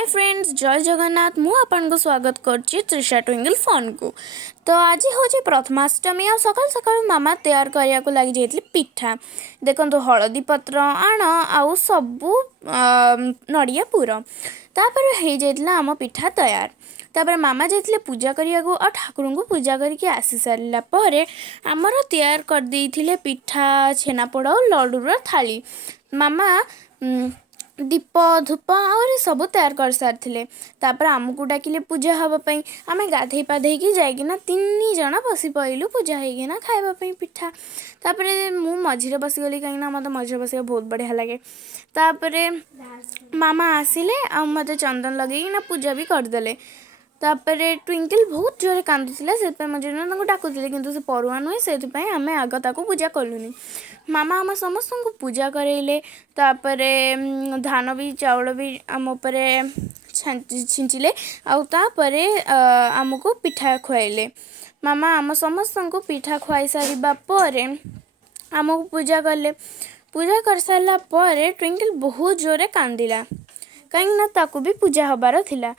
Hi friends, जय जगन्नाथ। मु आपन को स्वागत करछि त्रिशाट्विंकलफन को। तो आज हूँ प्रथमाष्टमी आ सकाल सकाल मामा तैयार करिया को लगी जाइतली पिठा। देखंतु हळदी पत्र आण आउ सबु नड़िया पुर तापर हो जाइतला आम पिठा तैयार। तापर मामा जाइतले पूजा करिया को और ठाकुर को पूजा करके आसी सारिला परे आमर तैयार कर देइथिले पिठा छेनापोड़ और लड्डूर थाली। मामा दीप धूप और सब तैयार कर सारी तापर आमको डाकिले पूजा हाँपाई। आम गाधे पाधे जाइकिना तीन जन बसी पड़ू पूजा होना खावाई पिठा। तापर मु मझे बसीगली कहीं मत मझे बस बहुत बढ़िया लगे। तापर मामा आसिले आ मत चंदन लगे पूजा भी करदे। तापर ट्विंकल बहुत जोरे कांदुला से मझे डाकुले कि से परुआ नुहे से आम आग ताको पूजा कलुनी। मामा आम समस्त को पूजा करैले। तापर धान भी चाउल भी आम उपरे छिंचिले आउे आमको पिठा खुआइले। मामा आम समस्त को पिठा खुआई सारिबा परे आमको पूजा कले। पूजा कर सारा पर ट्विंकल बहुत जोरे कांदिला कहीं ताकू भी पूजा हबार थिला।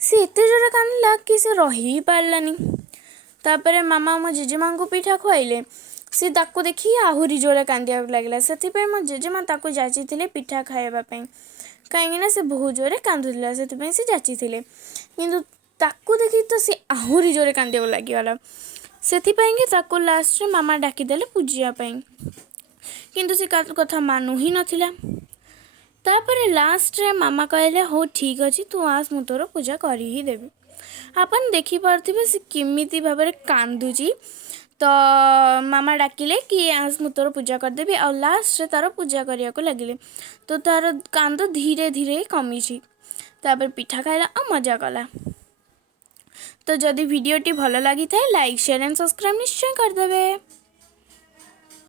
सी एत जोरे कांदिला कि से रही पारलानी। तापर मामा मो जेजेमा को पिठा खुआइले। सी ताकू देखी आहुरी जोरे कांदिया लगे से मो जेजेमा ताकू जाची पिठा खाइबापी कहीं से बहुत जोरे कांदुला से जाची किंतु ताकू देखी तो सी आहुरी जोरे कांदिया लगिगला से लास्ट रे मामा डाकीदेले पूजापी किंतु से कथा मानु ही नथिला। तापर लास्ट रे मामा कहले हो ठीक अच्छे तू आस मु तोर पूजा करी ही देवी। आपन देखी पार्थिबे से किमिति भाबरे कांदुची। तो मामा डाकिले कि आज मु तोर पूजा करदेवी आ लास्ट रे तार पूजा करिया को लगिले। तो तार कांद धीरे धीरे कमी। तापर पिठा खाइला आ मजा कला। तो जदि वीडियोटी भल लगी थाए लाइक शेयर एंड सब्सक्राइब निश्चय करदेवे।